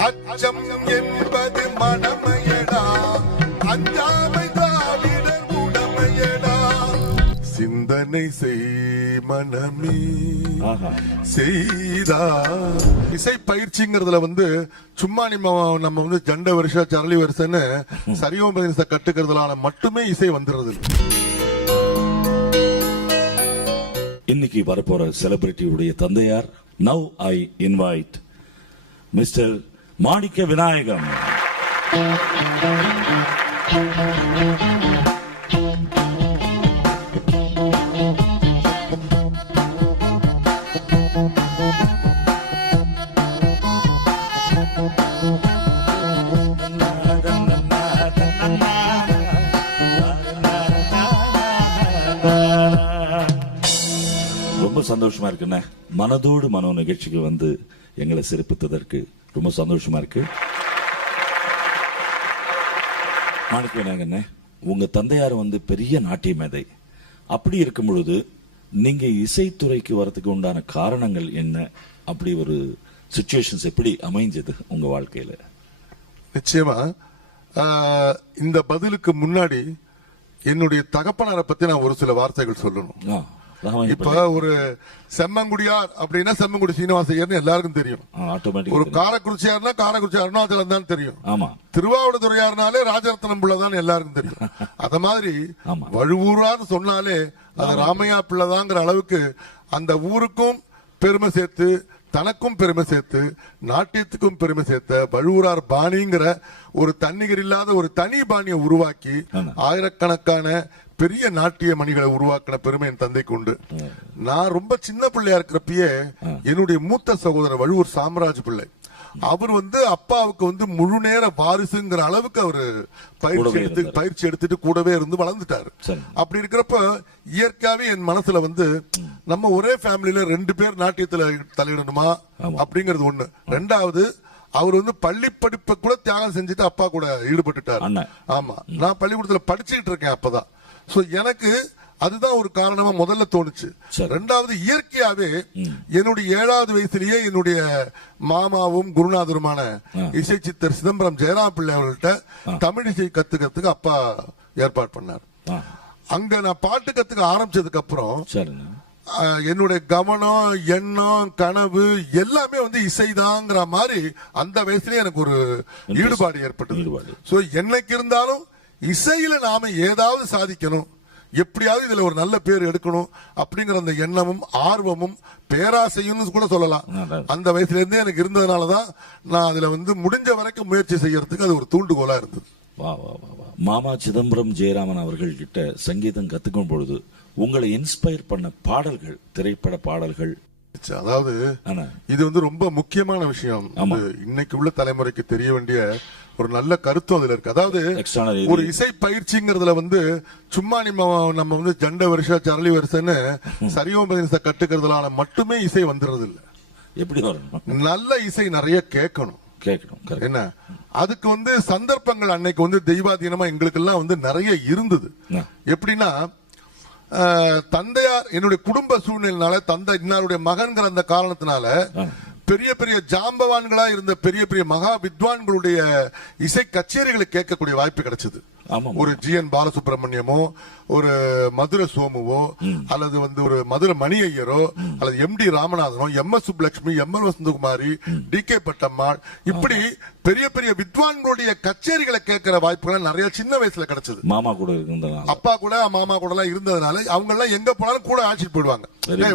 அச்சம் என்பது மனமையடா. அஞ்சாமை திராவிடர் உடமையடா. சிந்தனை செய் மனமே. செய்தா. இசை பயிற்சிங்கிறதுல வந்து சும்மா நம்ம நம்ம வந்து ஜண்ட வருஷம் சரளி வருஷன்னு பதினச கட்டுக்கிறதுலான மட்டுமே இசை வந்துடுறது. இன்னைக்கு வரப்போற செலிபிரிட்டியுடைய தந்தையார். Now I invite mister Manikka Vinayagam. ரொம்ப சந்தோஷமா இருக்குண்ணே. மனதோடு மனோ நிகழ்ச்சிக்கு வந்து எங்களை சிறப்பித்ததற்கு ரொம்ப சந்தோஷமா இருக்கு. மாணிக்க விநாயகண்ணே உங்க தந்தையார் வந்து பெரிய நாட்டிய மேதை அப்படி இருக்கும் பொழுது நீங்க இசைத்துறைக்கு வரதுக்கு உண்டான காரணங்கள் என்ன? அப்படி ஒரு சுச்சுவேஷன்ஸ் எப்படி அமைஞ்சது உங்க வாழ்க்கையில? நிச்சயமா. ஆஹ், இந்த பதிலுக்கு முன்னாடி என்னுடைய தகப்பனாரை பத்தி நான் ஒரு சில வார்த்தைகள் சொல்லணும். இப்ப ஒரு செம்மங்குடியார் அப்படின்னா செம்மங்குடி சீனிவாச ஐயர்னு எல்லாருக்கும் தெரியும். ஒரு காரக்குறிச்சியார்னா காரக்குறிச்சி அருணாச்சலம் தான் தெரியும். ஆமா. திருவாவடுதுறையார்னாலே ராஜரத்னம் பிள்ளை தான் எல்லாருக்கும் தெரியும். அத மாதிரி. வழுவூரான்னு சொன்னாலே அது ராமையா பிள்ளைதாங்கிற அளவுக்கு அந்த ஊருக்கும் பெருமை சேர்த்து தனக்கும் பெருமை சேர்த்து நாட்டியத்துக்கும் பெருமை சேர்த்த வழுவூரார் பாணிங்கிற ஒரு தன்னிகர் இல்லாத ஒரு தனி பாணியை உருவாக்கி. ஆயிரக்கணக்கான பெரிய நாட்டிய மணிகளை உருவாக்கின பெருமை என் தந்தைக்கு உண்டு நான் ரொம்ப சின்ன பிள்ளையா இருக்கிறப்பயே என்னுடைய மூத்த சகோதரர் வழுவூர் சாம்ராஜ் பிள்ளை அவர் வந்து அப்பாவுக்கு வந்து முழு நேர வாரிசுங்கிற அளவுக்கு அவரு பயிற்சி எடுத்து. பயிற்சி எடுத்துட்டு கூடவே இருந்து வளர்ந்துட்டாரு. அப்படி இருக்கிறப்ப இயற்கையாவே என் மனசுல வந்து நம்ம ஒரே ஃபேமிலில ரெண்டு பேர் நாட்டியத்துல தலையிடணுமா. அப்படிங்கிறது ஒண்ணு ரெண்டாவது அவர் வந்து பள்ளி படிப்பை கூட தியாகம் செஞ்சுட்டு அப்பா கூட ஈடுபட்டுட்டாரு. ஆமா நான் பள்ளிக்கூடத்துல படிச்சுக்கிட்டு இருக்கேன் அப்பதான் எனக்கு அதுதான் ஒரு காரணமா முதல்ல தோணுச்சு. ரெண்டாவது இயற்கையாவே என்னுடைய ஏழாவது வயசுலயே என்னுடைய மாமாவும் குருநாதருமான இசை சித்தர் சிதம்பரம் ஜெயராம் பிள்ளை அவர்கள்ட்ட தமிழ் இசை கத்துக்கிறதுக்கு அப்பா ஏற்பாடு பண்ணார். அங்க நான் பாட்டு கத்துக்க ஆரம்பிச்சதுக்கு அப்புறம் என்னுடைய கவனம் எண்ணம் கனவு எல்லாமே வந்து இசைதாங்கிற மாதிரி அந்த வயசுலயே எனக்கு ஒரு ஈடுபாடு ஏற்பட்டது. சோ என்னைக்கு இருந்தாலும் இசையில நாம ஏதாவது சாதிக்கணும். எப்படியாவது இதுல ஒரு நல்ல பேர் எடுக்கணும் அப்படிங்கிற அந்த எண்ணமும் ஆர்வமும் பேராசையும் கூட சொல்லலாம். அந்த வயசுல இருந்தே எனக்கு இருந்ததுனாலதான் நான் அதுல வந்து முடிஞ்ச வரைக்கும் முயற்சி செய்யறதுக்கு அது ஒரு தூண்டுகோலா இருந்தது. வா வா வா வா. மாமா சிதம்பரம் ஜெயராமன் அவர்கள் கிட்ட சங்கீதம் கத்துக்கும் பொழுது உங்களை இன்ஸ்பயர் பண்ண பாடல்கள் திரைப்பட பாடல்கள் அதாவது இது வந்து ரொம்ப முக்கியமான விஷயம். இன்னைக்கு உள்ள தலைமுறைக்கு தெரிய வேண்டிய ஒரு நல்ல கருத்தும் அதுல இருக்கு. அதாவது ஒரு இசை பயிற்சிங்கிறதுல வந்து சும்மா நம்ம நம்ம வந்து ஜண்ட வருஷம் சரளி வருஷன்னு சரியோம் கட்டுக்கிறதுலான மட்டுமே இசை வந்துடுறது இல்ல எப்படி நல்ல இசை நிறைய கேட்கணும். கேட்கணும். என்ன? அதுக்கு வந்து சந்தர்ப்பங்கள் அன்னைக்கு வந்து தெய்வாதீனமா எங்களுக்கெல்லாம் வந்து நிறைய இருந்தது. எப்படின்னா தந்தையார் என்னுடைய குடும்ப சூழ்நிலைனால தந்தை இன்னாருடைய மகன்கிற அந்த காரணத்தினால. பெரிய பெரிய ஜாம்பவான்களா இருந்த பெரிய பெரிய மகா வித்வான்களுடைய இசை கச்சேரிகளை கேட்கக்கூடிய வாய்ப்பு கிடைச்சது. ஒரு ஜி என் பாலசுப்ரமணியமோ ஒரு மதுரை சோமுவோ அல்லது வந்து ஒரு மதுரை மணி ஐயரோ அல்லது M D ராமநாதனோ M S Subbulakshmi M L Vasanthakumari T K Pattammal இப்படி பெரிய பெரிய வித்வான்களுடைய கச்சேரிகளை கேட்கிற வாய்ப்புகள் நிறைய சின்ன வயசுல கிடைச்சது. மாமா கூட அப்பா கூட மாமா கூட எல்லாம் இருந்ததுனால அவங்க எல்லாம் எங்க போனாலும் கூட ஆட்சிட்டு போயிடுவாங்க.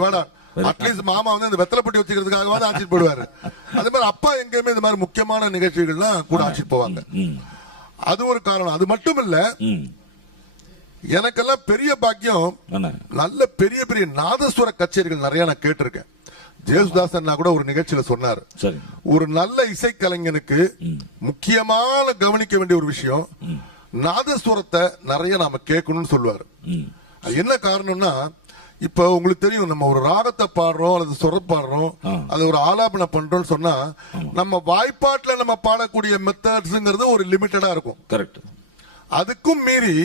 வாடா. அட்லீஸ்ட் மாமா வந்து இந்த வெத்தலைப்பட்டி வச்சுக்கிறதுக்காகவாது ஆட்சிட்டு போயிடுவாரு. அதே மாதிரி அப்பா எங்கேயுமே இந்த மாதிரி முக்கியமான நிகழ்ச்சிகள்லாம் கூட ஆட்சிட்டு போவாங்க. அது ஒரு காரணம். அது மட்டும் இல்ல எனக்கெல்லாம் பெரிய பாக்கியம் அண்ணா நல்ல பெரிய பெரிய நாதஸ்வர கச்சேரிகள் நிறைய நான் கேட்டிருக்கேன். ஜேசுதாசன் கூட ஒரு நிகழ்ச்சியில சொன்னாரு. ஒரு நல்ல இசைக்கலைஞனுக்கு முக்கியமான கவனிக்க வேண்டிய ஒரு விஷயம் நாதஸ்வரத்தை நிறைய நாம கேட்கணும்னு சொல்லுவாரு. என்ன காரணம்னா இப்போ உங்களுக்கு தெரியும் நம்ம ஒரு ராகத்தை பாடுறோம் அல்லது சொர பாடுறோம் அது ஒரு ஆலாபனை பண்றோம்னு சொன்னா நம்ம வாய்ப்பாட்டில் நம்ம பாடக்கூடிய மெத்தட்ஸுங்கிறது ஒரு லிமிட்டடா இருக்கும் கரெக்ட் அதுக்கும் மீறி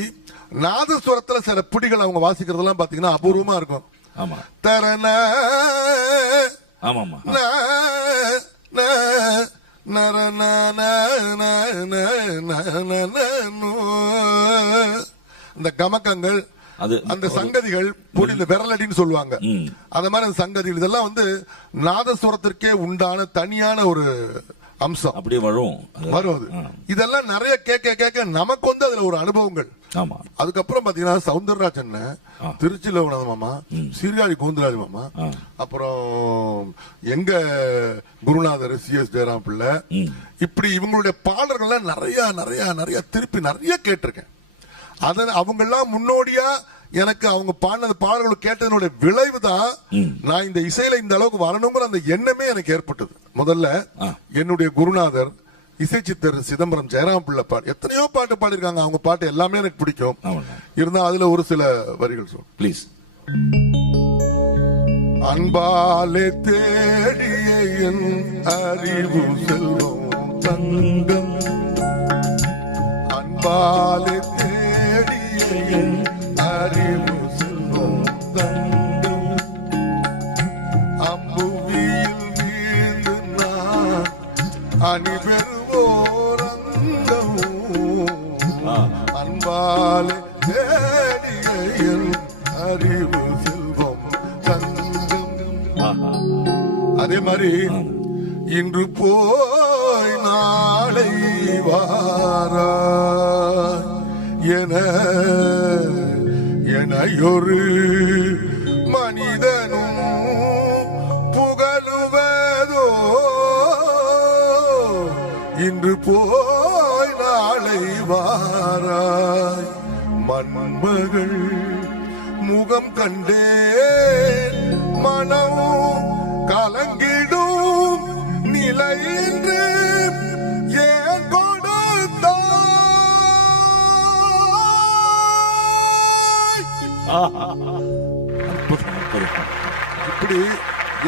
நாதஸ்வரத்துல சில பிடிகள் அவங்க வாசிக்கிறதெல்லாம் பாத்தீங்கன்னா அபூர்வமா இருக்கும் ஆமா தரண ஆமாமா இந்த கமக்கங்கள் அது அந்த சங்கதிகள் இந்த விரலடின்னு சொல்லுவாங்க. அந்த மாதிரி அந்த சங்கதிகள் இதெல்லாம் வந்து நாதஸ்வரத்திற்கே உண்டான தனியான ஒரு அம்சம் அப்படியே வரும் வரும் அது. இதெல்லாம் நிறைய கேட்க கேட்க நமக்கு வந்து அதுல ஒரு அனுபவங்கள் ஆமா அதுக்கப்புறம் பாத்தீங்கன்னா சவுந்தரராஜன் ஆ. திருச்சி லோகநாத மாமா சீர்காழி கோந்தராஜ் மாமா. அப்புறம் எங்க குருநாதர் சி எஸ் ஜெயராம் பிள்ளை. இப்படி இவங்களுடைய பாடல்கள்லாம் நிறைய நிறைய நிறைய திருப்பி நிறைய கேட்டிருக்கேன் அத அவங்க எல்லாம் முன்னோடியா எனக்கு அவங்க பாடினது பாடல்கள் கேட்டதனுடைய விளைவு தான் நான் இந்த இசையில இந்த அளவுக்கு வரணுங்கிற அந்த எண்ணமே எனக்கு ஏற்பட்டது. முதல்ல. என்னுடைய குருநாதர் இசை சித்தர் சிதம்பரம் ஜெயராம் பிள்ளை பாட்டு எத்தனையோ பாட்டு பாடியிருக்காங்க. அவங்க பாட்டு எல்லாமே எனக்கு பிடிக்கும். இருந்தா அதுல ஒரு சில வரிகள் சொல்றேன் ப்ளீஸ் அன்பாலே தேடிய என் அறிவு செல்வம் தங்கம். அன்பாலே அறிவு செல்வம் தங்கம் அம்புவியில் வீழ்ந்து நான் அணிபெறுவோரங்கம் அன்பாலே தேடிய என் அறிவு செல்வம் தங்கம் ஆஹா. அதே மாதிரி இன்று போய் நாளை வாராய் என எனையொரு மனிதனும் புகழுவதோ? இன்று போய் நாளை வாராய். மண்மகள் முகம் கண்டேன். மனமும் கலங்கிடும் நிலையின்றே இப்படி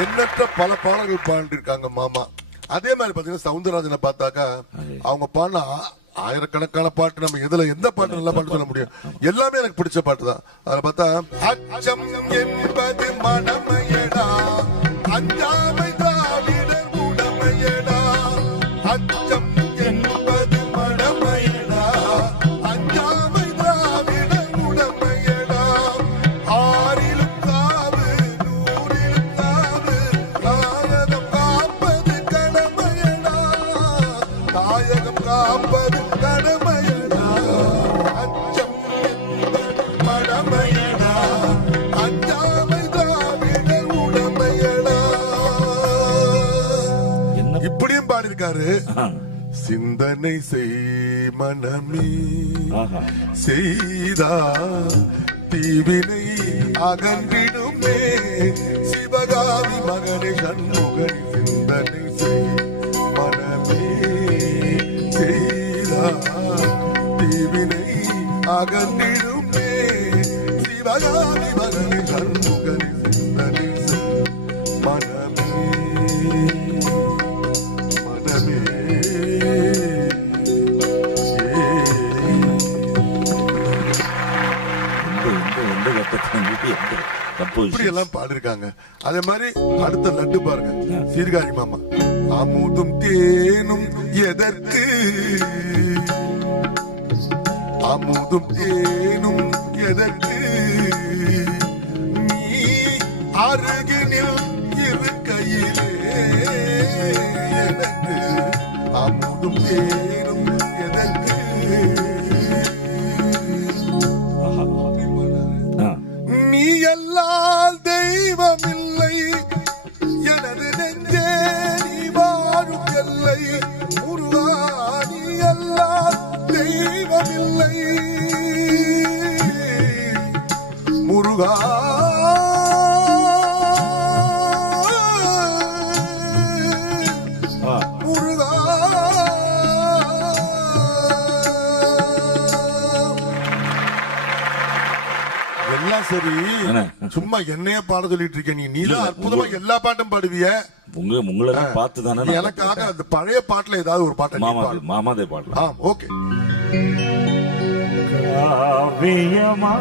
எண்ணற்ற பல பாடல்கள் பாடிருக்காங்க மாமா. அதே மாதிரி பாத்தீங்கன்னா சவுந்தரராஜனை பார்த்தாக்கா அவங்க பாடின ஆயிரக்கணக்கான பாட்டு நம்ம எதுல எந்த பாட்டு நல்லா பாட்டு சொல்ல முடியும்? எல்லாமே எனக்கு பிடிச்ச பாட்டு தான். அதுல பார்த்தா அச்சம் என்பது மனமையடா. தாயகம் காப்பது கடமையடா. அச்சம் என்பது மடமையடா. அஞ்சாமை திராவிடர் உடமையடா. இப்படியும் பாடியிருக்காரு. சிந்தனை செய் மனமே. செய்தா தீவினை அகன்றிடுமே. சிவகாமி மகனை சண்முகன் சிந்தனை செய். அகன்றிடுமே சிவகாமி மகனை சண்முகன் சிந்தனை மனமே. மனமே. இப்படி எல்லாம் பாடிருக்காங்க. அதே மாதிரி அடுத்த லட்டு பாருங்க. சீர்காழி மாமா. அமுதும் தேனும் எதற்கு? அமுதும் தேனும் எதற்கு? நீ அருகினில் இருக்கையிலே எனக்கு அமுதும் தேனும் எல்லாம் சரி? என்ன? சும்மா என்னைய பாட சொல்லிட்டு இருக்க. நீ நீதான் அற்புதமா எல்லா பாட்டும் பாடுவிய. உங்க உங்களை பார்த்து தானே நீ எனக்காக அந்த பழைய பாட்டுல ஏதாவது ஒரு பாட்டை நீ மாமா. மாமாதே பாடலாம். ஆ ஓகே. காவியமா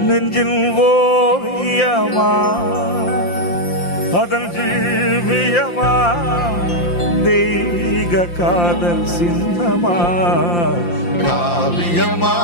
நெஞ்சில் ஓவியமா? அதன் ஜீவியமா தெய்வீக காதல் சின்னமா? காவியமா?